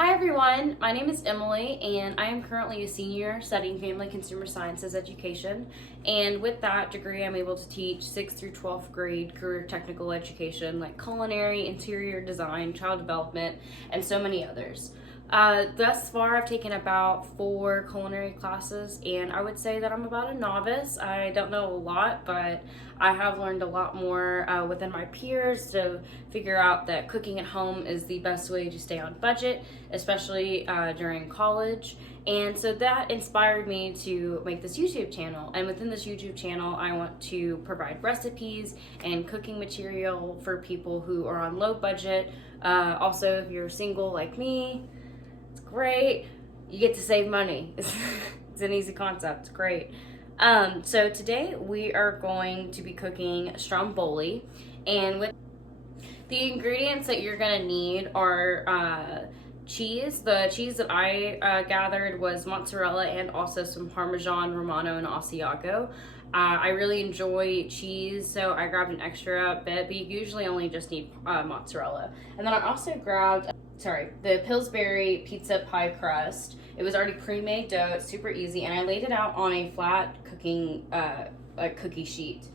Hi everyone, my name is Emily and I am currently a senior studying Family Consumer Sciences education, and with that degree I'm able to teach 6th through 12th grade career technical education like culinary, interior design, child development, and so many others. Thus far I've taken about 4 culinary classes and I would say that I'm about a novice. I don't know a lot, but I have learned a lot more within my peers to figure out that cooking at home is the best way to stay on budget, especially during college. And so that inspired me to make this YouTube channel. And within this YouTube channel, I want to provide recipes and cooking material for people who are on low budget. Also, if you're single like me, it's great. You get to save money. It's an easy concept. It's great. So today we are going to be cooking stromboli, and with the ingredients that you're gonna need are cheese. The cheese that I gathered was mozzarella and also some Parmesan, Romano, and Asiago. I really enjoy cheese, so I grabbed an extra bit, but you usually only just need mozzarella. And then I also grabbed, the Pillsbury pizza pie crust. It was already pre-made dough, it's super easy, and I laid it out on a flat cookie sheet.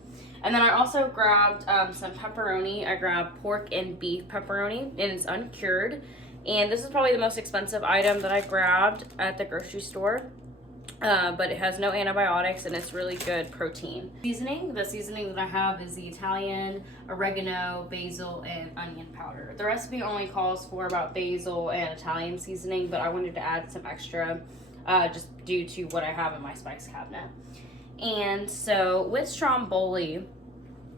And then I also grabbed some pepperoni. I grabbed pork and beef pepperoni, and it's uncured. And this is probably the most expensive item that I grabbed at the grocery store. But it has no antibiotics and it's really good protein. The seasoning that I have is the Italian, oregano, basil, and onion powder. The recipe only calls for about basil and Italian seasoning, but I wanted to add some extra just due to what I have in my spice cabinet. And so with stromboli,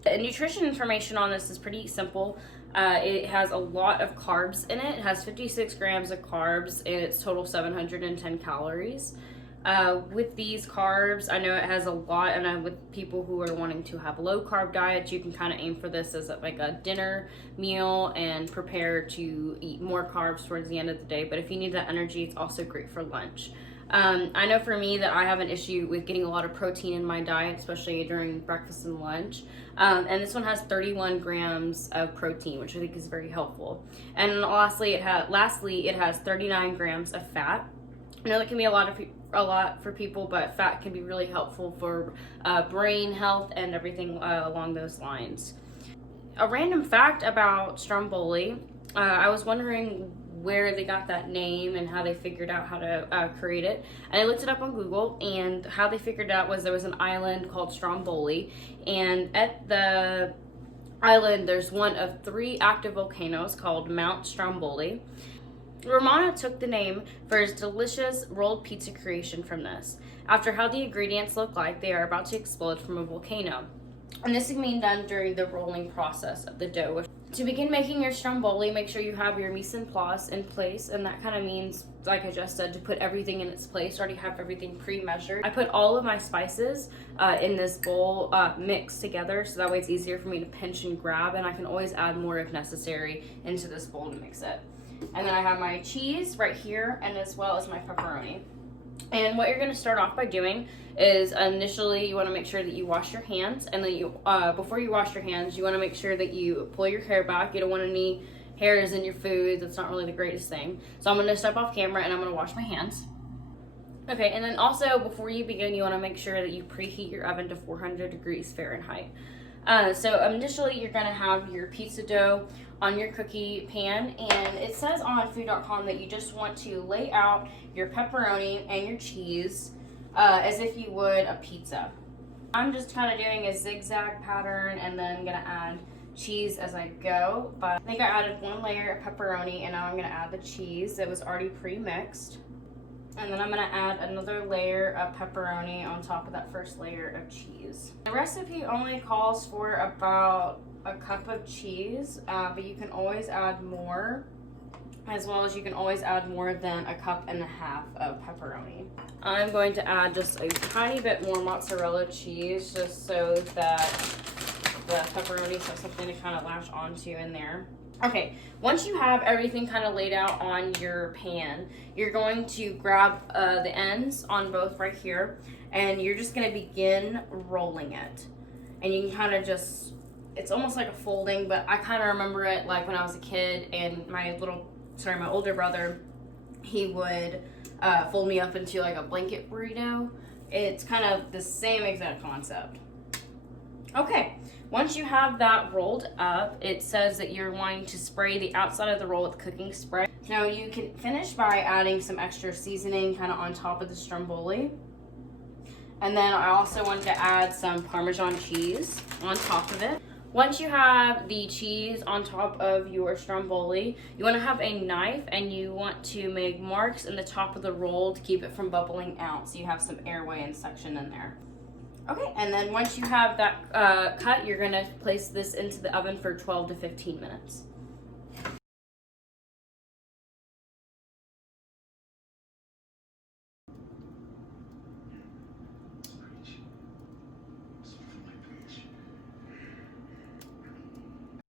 the nutrition information on this is pretty simple. It has a lot of carbs in it. It has 56 grams of carbs and it's total 710 calories. With these carbs, I know it has a lot, and with people who are wanting to have low carb diets, you can kind of aim for this as like a dinner meal and prepare to eat more carbs towards the end of the day. But if you need that energy, it's also great for lunch. I know for me that I have an issue with getting a lot of protein in my diet, especially during breakfast and lunch. And this one has 31 grams of protein, which I think is very helpful. And lastly, it has 39 grams of fat. I know that can be a lot for people, but fat can be really helpful for brain health and everything along those lines. A random fact about stromboli, I was wondering where they got that name and how they figured out how to create it. And I looked it up on Google, and how they figured out was there was an island called Stromboli, and at the island there's one of 3 active volcanoes called Mount Stromboli. Romano took the name for his delicious rolled pizza creation from this. After how the ingredients look like they are about to explode from a volcano. And this is being done during the rolling process of the dough. To begin making your stromboli, make sure you have your mise en place in place, and that kind of means, like I just said, to put everything in its place. Already have everything pre-measured. I put all of my spices in this bowl mixed together, so that way it's easier for me to pinch and grab, and I can always add more if necessary into this bowl to mix it. And then I have my cheese right here, and as well as my pepperoni. And what you're going to start off by doing is initially you want to make sure that you wash your hands, and then before you wash your hands, you want to make sure that you pull your hair back. You don't want any hairs in your food. That's not really the greatest thing. So I'm going to step off camera and I'm going to wash my hands. Okay, and then also before you begin, you want to make sure that you preheat your oven to 400 degrees Fahrenheit. So initially you're going to have your pizza dough on your cookie pan, and it says on food.com that you just want to lay out your pepperoni and your cheese as if you would a pizza. I'm just kind of doing a zigzag pattern and then going to add cheese as I go, but I think I added 1 layer of pepperoni, and now I'm going to add the cheese that was already pre-mixed. And then I'm going to add another layer of pepperoni on top of that first layer of cheese. The recipe only calls for about a cup of cheese, but you can always add more, as well as you can always add more than a cup and a half of pepperoni. I'm going to add just a tiny bit more mozzarella cheese just so that the pepperoni has something to kind of latch onto in there. Okay, once you have everything kind of laid out on your pan, you're going to grab the ends on both right here, and you're just going to begin rolling it. And you can kind of just, it's almost like a folding, but I kind of remember it like when I was a kid and my older brother he would fold me up into like a blanket burrito. It's kind of the same exact concept. Okay, once you have that rolled up, it says that you're wanting to spray the outside of the roll with cooking spray. Now you can finish by adding some extra seasoning kind of on top of the stromboli. And then I also want to add some Parmesan cheese on top of it. Once you have the cheese on top of your stromboli, you want to have a knife and you want to make marks in the top of the roll to keep it from bubbling out, so you have some airway and suction in there. Okay, and then once you have that cut, you're going to place this into the oven for 12 to 15 minutes.